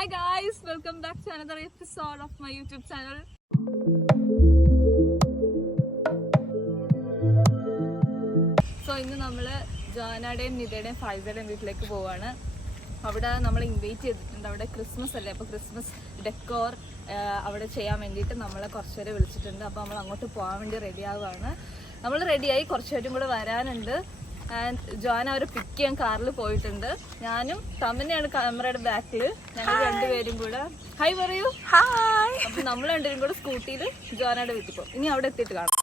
Hi guys, welcome back to another episode of my YouTube channel. So ഇന്ന് നമ്മൾ ജോനായുടെയും നിതയുടെയും ഫൈസയുടെയും വീട്ടിലേക്ക് പോവാണ്. അവിടെ നമ്മൾ ഇൻവൈറ്റ് ചെയ്തിട്ടുണ്ട്. അവിടെ ക്രിസ്മസ് അല്ലേ, അപ്പോൾ ക്രിസ്മസ് ഡെക്കോർ അവിടെ ചെയ്യാൻ വേണ്ടിയിട്ട് നമ്മളെ കുറച്ചുപേരെ വിളിച്ചിട്ടുണ്ട്. അപ്പോൾ നമ്മൾ അങ്ങോട്ട് പോകാൻ വേണ്ടി റെഡി ആവുകയാണ്. നമ്മൾ റെഡിയായി, കുറച്ചുപേരും കൂടെ വരാനുണ്ട്. ആൻഡ് ജോന അവരെ പിക്ക് ചെയ്യാൻ കാറിൽ പോയിട്ടുണ്ട്. ഞാനും തമ്മനെയാണ് ക്യാമറയുടെ ബാക്കിൽ. ഞങ്ങൾ രണ്ടുപേരും കൂടെ ഹായ് പറയൂ. ഹായ്. അപ്പം നമ്മൾ രണ്ടുപേരും കൂടെ സ്കൂട്ടിയിൽ ജോനയുടെ വീട്ടിൽ പോകും. ഇനി അവിടെ എത്തിയിട്ട് കാണാം.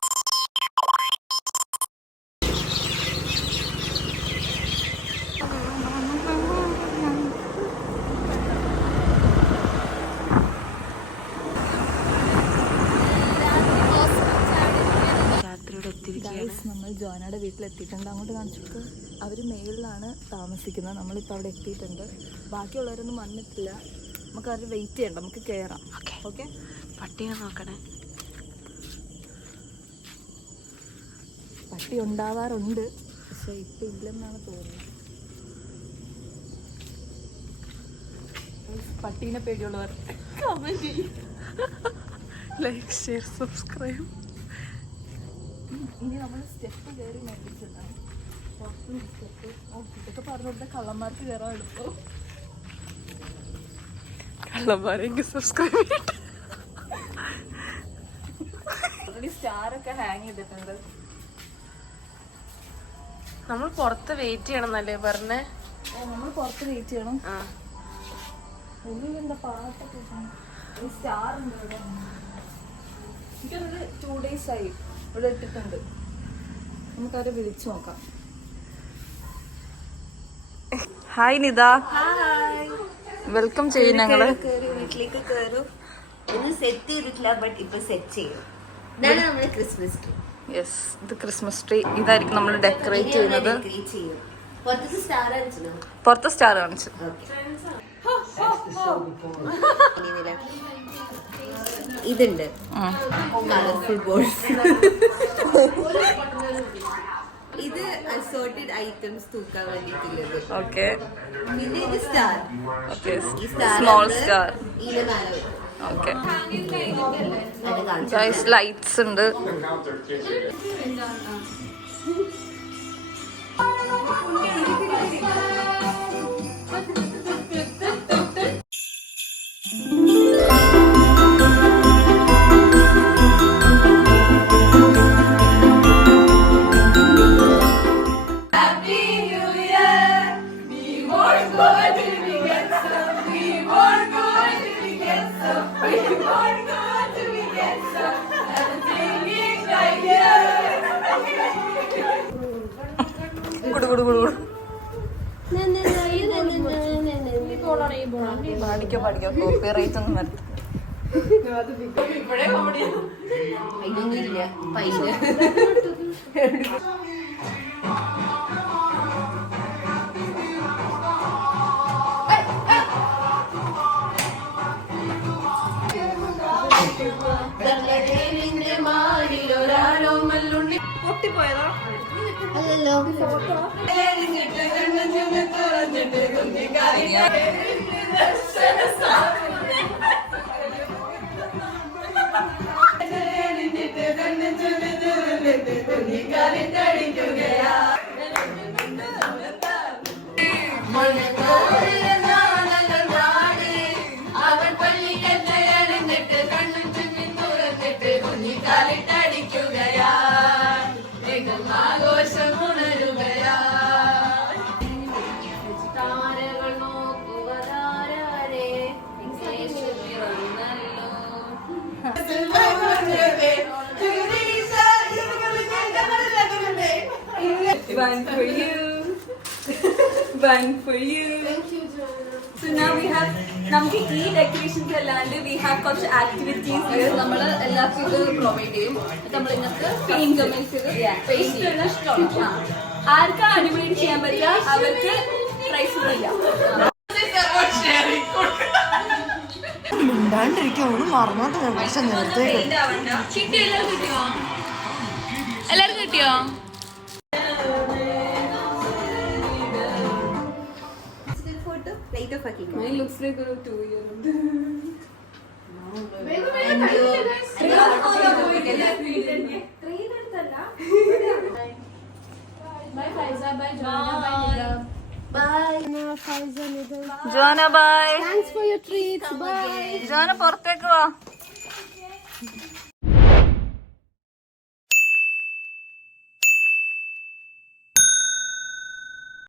നമ്മൾ ജോനയുടെ വീട്ടിലെത്തിയിട്ടുണ്ട്. അങ്ങോട്ട് കാണിച്ചിട്ട് അവർ മേളിലാണ് താമസിക്കുന്നത്. നമ്മളിപ്പോൾ അവിടെ എത്തിയിട്ടുണ്ട്. ബാക്കിയുള്ളവരൊന്നും വന്നിട്ടില്ല. നമുക്ക് അവർ വെയിറ്റ് ചെയ്യണ്ട, നമുക്ക് കയറാം. ഓക്കെ. പട്ടിയെ നോക്കണേ. പട്ടി ഉണ്ടാവാറുണ്ട്, പക്ഷെ ഇപ്പം ഇല്ലെന്നാണ് തോന്നുന്നത്. പട്ടീനെ പേടിയുള്ളവർ കമന്റ് ചെയ്യും, ലൈക്ക്, ഷെയർ, സബ്സ്ക്രൈബ്. ഇനി നമ്മൾ സ്റ്റെപ്പ് കയറി മേടിച്ചതാണ്. സ്റ്റെപ്പ് ഇതൊക്കെ പറഞ്ഞു കൊടുത്ത കള്ളന്മാർക്ക് കയറാൻ എളുപ്പം. കള്ളന്മാരെങ്കിൽ സബ്സ്ക്രൈബ് ചെയ്യട്ടെ. ഓൾറെഡി സ്റ്റാറൊക്കെ ഹാങ് ചെയ്തിട്ടുണ്ട്. നമ്മൾ പുറത്ത് വെയിറ്റ് ചെയ്യണം എന്നല്ലേ പറഞ്ഞേ? നമ്മൾ പുറത്ത് വെയിറ്റ് ചെയ്യണം. ഉള്ളിലെന്താ പാട്ടൊക്കെ സ്റ്റാർ ഉണ്ട് ഇവിടെ. എനിക്കൊരു 2 days ആയി ഇവിടെ ഇട്ടിട്ടുണ്ട്. നമുക്കവരെ വിളിച്ചു നോക്കാം. ഹായ് നിത. വെൽക്കം ചെയ്യും ഞങ്ങള്. വീട്ടിലേക്ക് കയറും. ഒന്ന് സെറ്റ് ചെയ്തിട്ടില്ല, ബട്ട് ഇപ്പൊ സെറ്റ് ചെയ്യും. ഇതാണ് നമ്മുടെ ക്രിസ്മസ് ട്രീ. യെസ്, ഇത് ക്രിസ്മസ് ട്രീ. ഇതായിരിക്കും നമ്മൾ ഡെക്കറേറ്റ് ചെയ്യുന്നത്. പുറത്ത് സ്റ്റാർ കാണിച്ചു. ഇതുണ്ട് കളർഫുൾ ബോൾസ്. ഇത് അസോർട്ടഡ് ഐറ്റംസ് തൂക്കാൻ വേണ്ടിട്ടുള്ളത്. ഓക്കെ. പിന്നെ ഇത് star. Okay, small star. Okay. Guys, lights ഉണ്ട്. പഠിക്കോ കോപ്പിറൈറ്റ് ഒന്നും വരത്തില്ല. ഇതൊന്നുമില്ല പൈസ. പൊട്ടിപ്പോയതാ? അല്ലല്ലോ. One for you. One for you. So now we have, നമുക്ക് ഈ ഡെക്കറേഷൻസ് അല്ലാണ്ട് we have കുറച്ച് ആക്ടിവിറ്റീസ് നമ്മൾ എല്ലാവർക്കും ഇത് പ്രൊവൈഡ് ചെയ്യും. നമ്മൾ ഇന്നത്തെ ആർക്കാണ് അടിപൊളി ചെയ്യാൻ പറ്റുക അവർക്ക് പ്രൈസുകളില്ല. എല്ലാവർക്കും കിട്ടിയോ? ഫോട്ടോ പ്ലേറ്റ് ഓഫ് ആക്കി Jona bye. Thanks for your treats. Bye. Jona പുറത്തേക്ക് വാ.